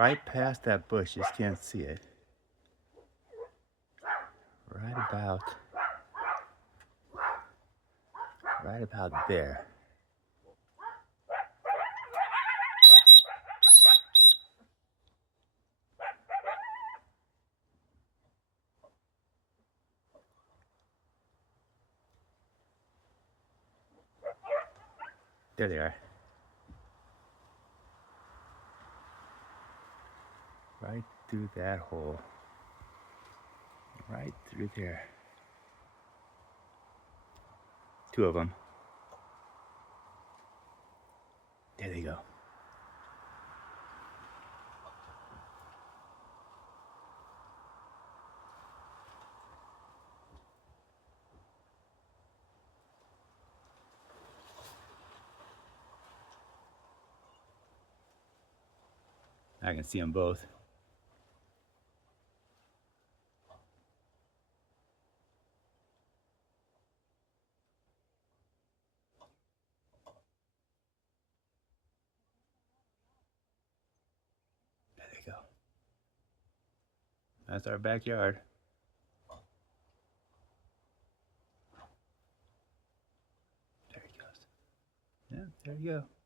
right past that bush. You just can't see it. Right about there. There they are. Right through that hole. Right through there. Two of them. There they go. I can see them both. There they go. That's our backyard. There he goes. Yeah, there you go.